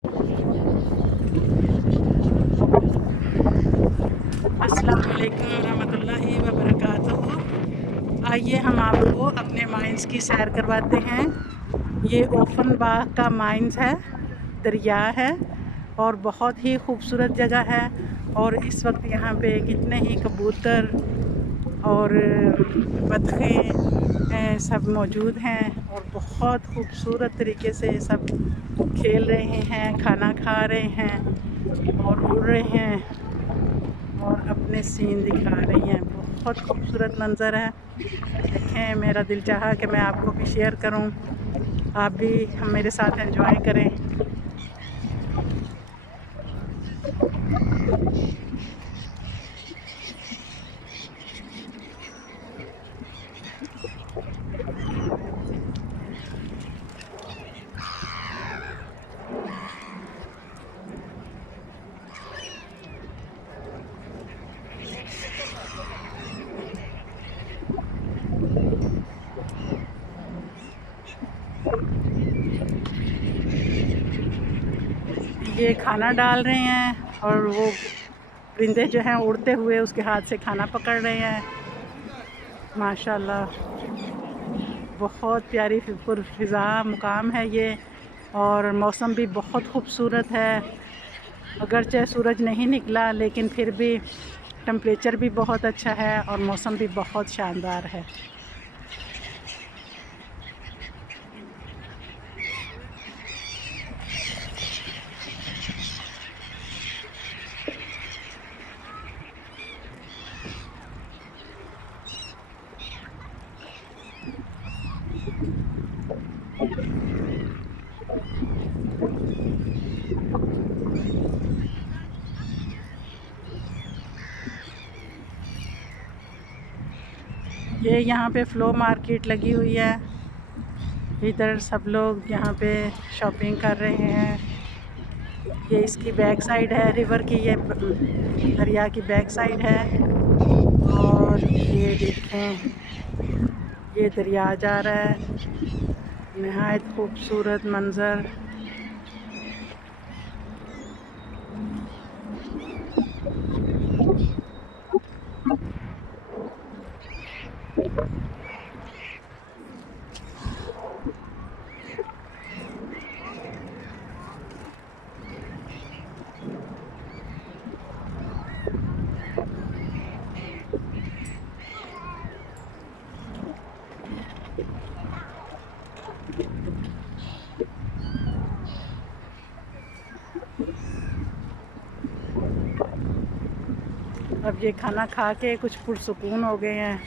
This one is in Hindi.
अस्सलाम वालेकुम रहमतुल्लाहि व बरकातुहू। आइए हम आपको अपने माइंस की सैर करवाते हैं। ये ओफनबाग का माइंस है, दरिया है और बहुत ही खूबसूरत जगह है। और इस वक्त यहाँ पे कितने ही कबूतर और बतखें सब मौजूद हैं और बहुत खूबसूरत तरीके से सब खेल रहे हैं, खाना खा रहे हैं और उड़ रहे हैं और अपने सीन दिखा रही हैं। बहुत खूबसूरत मंज़र है। देखें, मेरा दिल चाहा कि मैं आपको भी शेयर करूं, आप भी हम मेरे साथ एंजॉय करें। ये खाना डाल रहे हैं और वो परिंदे जो हैं उड़ते हुए उसके हाथ से खाना पकड़ रहे हैं। माशाल्लाह, बहुत प्यारी पुरफ़िज़ा मुकाम है ये और मौसम भी बहुत खूबसूरत है। अगरचे सूरज नहीं निकला लेकिन फिर भी टेम्परेचर भी बहुत अच्छा है और मौसम भी बहुत शानदार है। ये यहाँ पे फ़्लो मार्केट लगी हुई है। इधर सब लोग यहाँ पे शॉपिंग कर रहे हैं। ये इसकी बैक साइड है, रिवर की, ये दरिया की बैक साइड है। और ये देखें, ये दरिया जा रहा है। नहायत खूबसूरत मंज़र। अब ये खाना खा के कुछ पुरसुकून हो गए हैं।